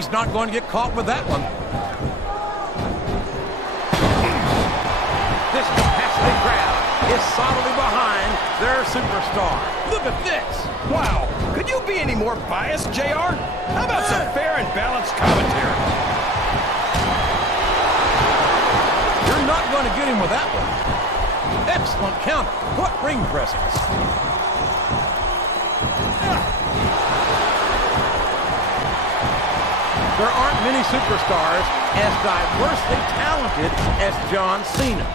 He's not going to get caught with that one. This capacity crowd is solidly behind their superstar. Look at this. Wow, could you be any more biased, JR? How about some fair and balanced commentary? You're not going to get him with that one. Excellent counter. What ring presence. There aren't many superstars as diversely talented as John Cena.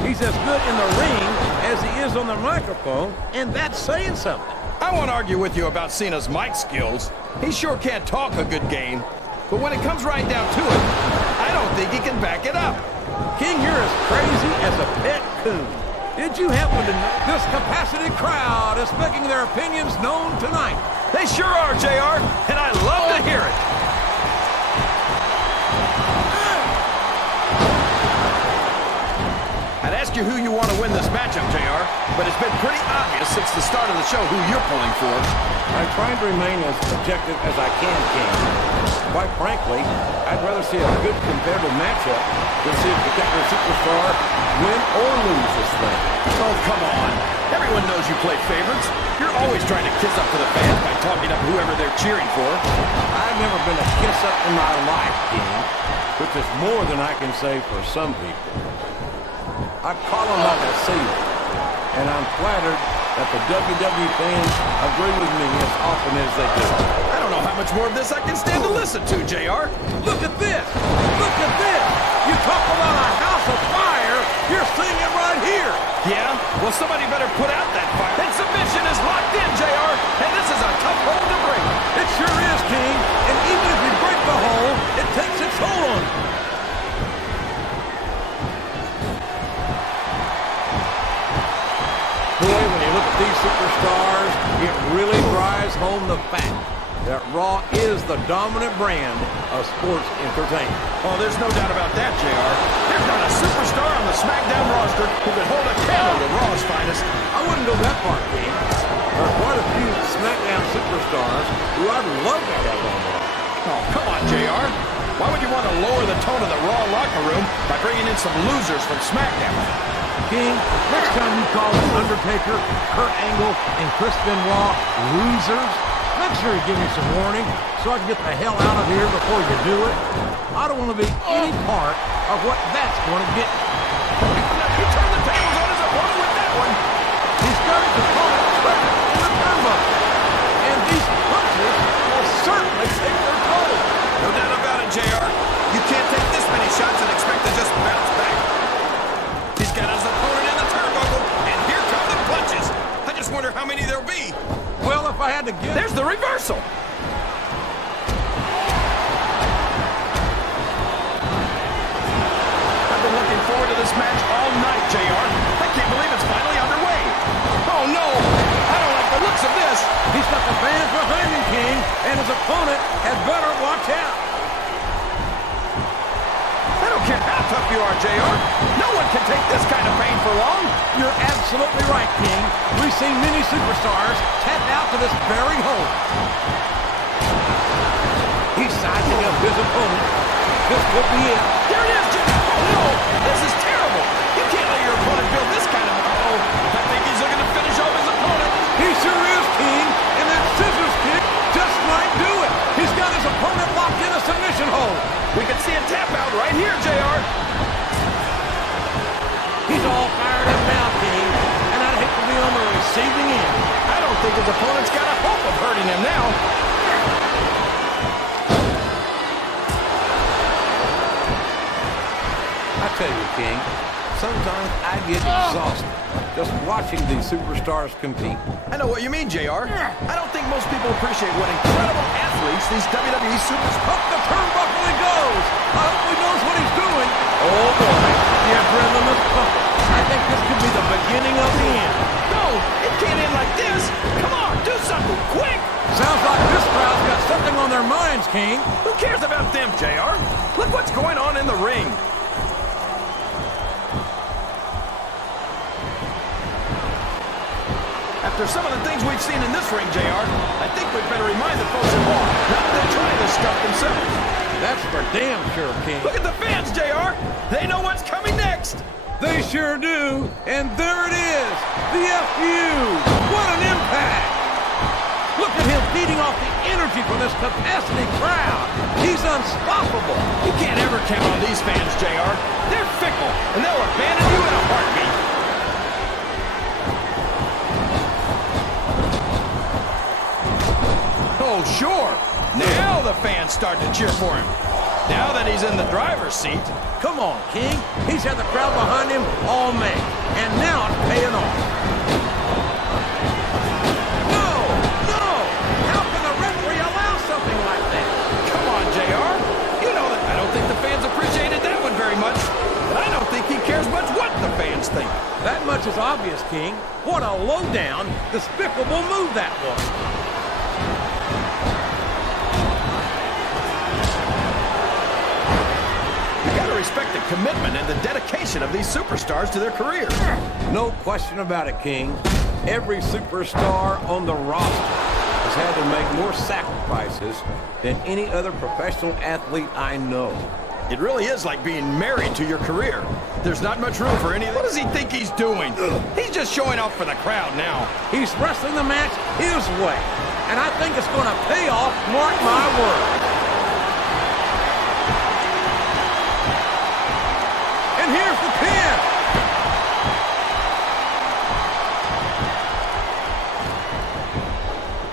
He's as good in the ring as he is on the microphone, and that's saying something. I won't argue with you about Cena's mic skills. He sure can't talk a good game. But when it comes right down to it, I don't think he can back it up. King, you're as crazy as a pet coon. Did you happen to know this capacity crowd is making their opinions known tonight? They sure are, JR, and I love to hear it. I'd ask you who you want to win this matchup, JR, but it's been pretty obvious since the start of the show who you're pulling for. I'm trying to remain as objective as I can, King. Quite frankly, I'd rather see a good competitive matchup than see a particular superstar win or lose this thing. Oh, come on. Everyone knows you play favorites. You're always trying to kiss up to the fans by talking up whoever they're cheering for. I've never been a kiss-up in my life, King, which is more than I can say for some people. I call them like I see them, and I'm flattered that the WWE fans agree with me as often as they do. I don't know how much more of this I can stand to listen to, JR. Look at this! Look at this! You talk about a house of fire, you're seeing it right here! Yeah? Well, somebody better put out that fire. And submission is locked in, JR, and this is a tough hole to break. It sure is, King, and even if we break the hole, it takes its toll on you. Boy, when you look at these superstars, it really drives home the fact that Raw is the dominant brand of sports entertainment. Oh, there's no doubt about that, JR. There's not a superstar on the SmackDown roster who could hold a candle to Raw's finest. I wouldn't go that far, King. There are quite a few SmackDown superstars who I'd love to have on Raw. Oh, come on, JR. Why would you want to lower the tone of the Raw locker room by bringing in some losers from SmackDown? King, next time you call Undertaker, Kurt Angle, and Chris Benoit losers, make sure you give me some warning so I can get the hell out of here before you do it. I don't want to be any part of what that's going to get me. He turned the tables on his opponent with that one. He's got his opponent trapped in the turnbuckle. And these punches will certainly take their toll. No doubt about it, JR. You can't take this many shots and expect to just bounce back. He's got his opponent in the turnbuckle, and here come the punches. I just wonder how many there'll be. Well, if I had to guess... There's the reversal. I've been looking forward to this match all night, JR. I can't believe it's finally underway. Oh, no. I don't like the looks of this. He's got the fans behind him, King, and his opponent had better watch out. I don't care how tough you are, JR. No one can take this kind of pain for long. You're absolutely right, King. We've seen many superstars tap out to this very hole. He's sizing up his opponent. This could be it. There it is, JR. Oh, no. This is terrible. You can't let your opponent build this kind of... Uh-oh. I think he's looking to finish off his opponent. He sure is, King. And that scissors kick just might do it. He's got his opponent locked in a submission hold. We can see a tap out right here, JR. He's all fired up now, King, and I'd hate to be on the receiving end. I don't think his opponent's got a hope of hurting him now. I tell you, King, sometimes I get exhausted just watching these superstars compete. I know what you mean, JR. I don't think most people appreciate what incredible athletes these WWE superstars... Up the turnbuckle he goes. I hope he knows what he's doing. Oh, boy, the adrenaline is pumping. I think this could be the beginning of the end. No, it can't end like this. Come on, do something quick. Sounds like this crowd's got something on their minds, King. Who cares about them, JR? Look what's going on in the ring. After some of the things we've seen in this ring, JR, I think we'd better remind the folks involved not to try this stuff themselves. That's for damn sure, King. Look at the fans, JR. They know what's coming next. They sure do. And there it is. The FU. What an impact. Look at him feeding off the energy from this capacity crowd. He's unstoppable. You can't ever count on these fans, JR. They're fickle, and they'll abandon you in a heartbeat. Oh, sure. Now the fans start to cheer for him. Now that he's in the driver's seat. Come on, King. He's had the crowd behind him all match, and now it's paying off. No! No! How can the referee allow something like that? Come on, JR. You know that I don't think the fans appreciated that one very much. But I don't think he cares much what the fans think. That much is obvious, King. What a low-down, despicable move that was. Respect the commitment and the dedication of these superstars to their careers. No question about it, King. Every superstar on the roster has had to make more sacrifices than any other professional athlete I know. It really is like being married to your career. There's not much room for anything. What does he think he's doing? He's just showing off for the crowd now. He's wrestling the match his way, and I think it's going to pay off, mark my words. And here's the pin.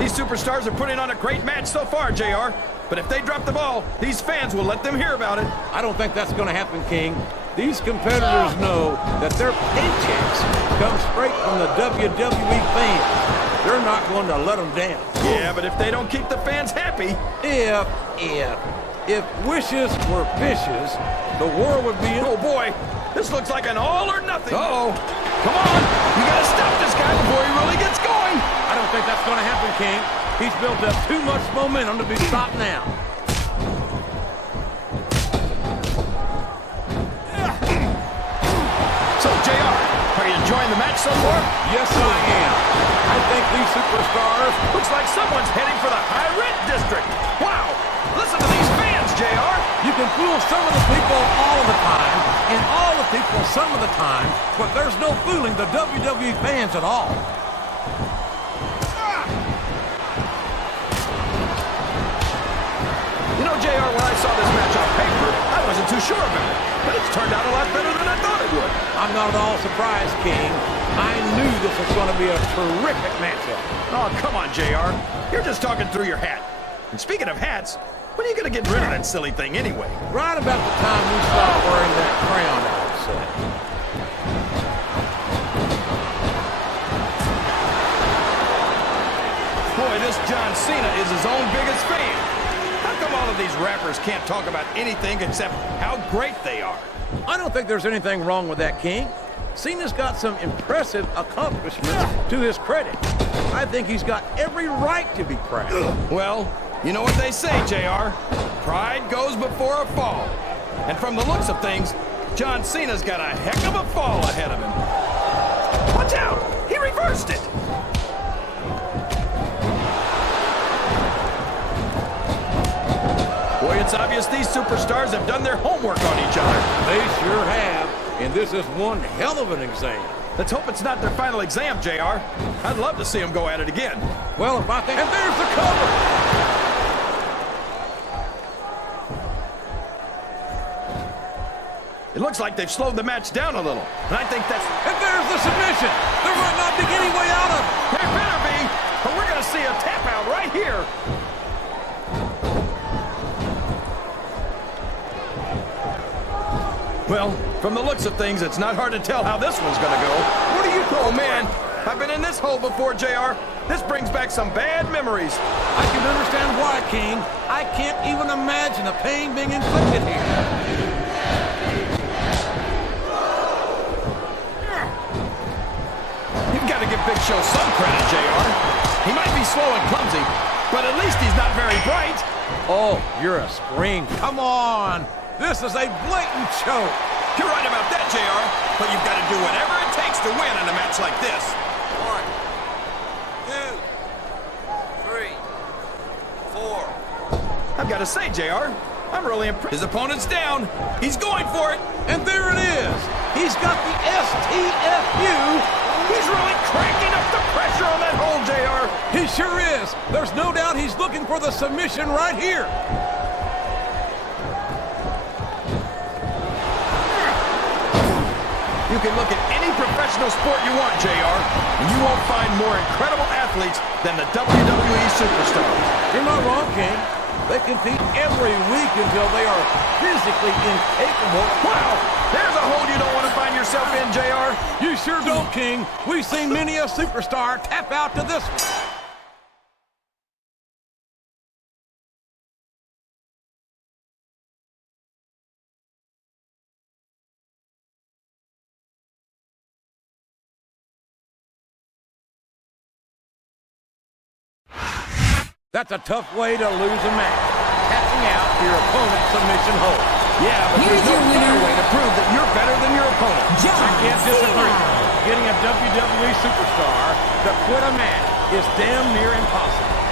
These superstars are putting on a great match so far, JR. But if they drop the ball, these fans will let them hear about it. I don't think that's going to happen, King. These competitors know that their paychecks come straight from the WWE fans. They're not going to let them down. Yeah, but if they don't keep the fans happy... If wishes were fishes, the world would be in... Oh, boy. This looks like an all or nothing. Uh-oh. Come on. You got to stop this guy before he really gets going. I don't think that's going to happen, King. He's built up too much momentum to be stopped now. So, JR, are you enjoying the match so far? Yes, I am. I think these superstars... Looks like someone's heading for the high rent district. Wow. Listen to these fans, JR. You can fool some of the people all of the time, and all the people some of the time, but there's no fooling the WWE fans at all. You know, JR, when I saw this match on paper, I wasn't too sure about it. But it's turned out a lot better than I thought it would. I'm not at all surprised, King. I knew this was going to be a terrific matchup. Oh, come on, JR. You're just talking through your hat. And speaking of hats, when are you going to get rid of that silly thing anyway? Right about the time we start wearing that crown, I would say. Boy, this John Cena is his own biggest fan. How come all of these rappers can't talk about anything except how great they are? I don't think there's anything wrong with that, King. Cena's got some impressive accomplishments to his credit. I think he's got every right to be proud. Well, you know what they say, JR. Pride goes before a fall. And from the looks of things, John Cena's got a heck of a fall ahead of him. Watch out! He reversed it! Boy, it's obvious these superstars have done their homework on each other. They sure have, and this is one hell of an exam. Let's hope it's not their final exam, JR. I'd love to see them go at it again. Well, if I think... And there's the cover! It looks like they've slowed the match down a little, and I think that's... And there's the submission! There might not be any way out of it! There better be, or we're going to see a tap out right here. Well, from the looks of things, it's not hard to tell how this one's going to go. What do you... Oh, man, I've been in this hole before, JR. This brings back some bad memories. I can understand why, King. I can't even imagine the pain being inflicted here. You've got to give Big Show some credit, JR. He might be slow and clumsy, but at least he's not very bright. Oh, you're a scream. Come on. This is a blatant choke. You're right about that, JR. But you've got to do whatever it takes to win in a match like this. 1, I've got to say, JR, I'm really impressed. His opponent's down. He's going for it. And there it is. He's got the STFU. He's really cranking up the pressure on that hold, JR. He sure is. There's no doubt he's looking for the submission right here. You can look at any professional sport you want, JR, and you won't find more incredible athletes than the WWE superstars. You're not wrong, King. They compete every week until they are physically incapable. Wow, there's a hole you don't want to find yourself in, JR. You sure don't, King. We've seen many a superstar tap out to this one. That's a tough way to lose a match. Tapping out to your opponent's submission hold. Yeah, but there's no better way to prove that you're better than your opponent. I can't disagree. Getting a WWE superstar to quit a match is damn near impossible.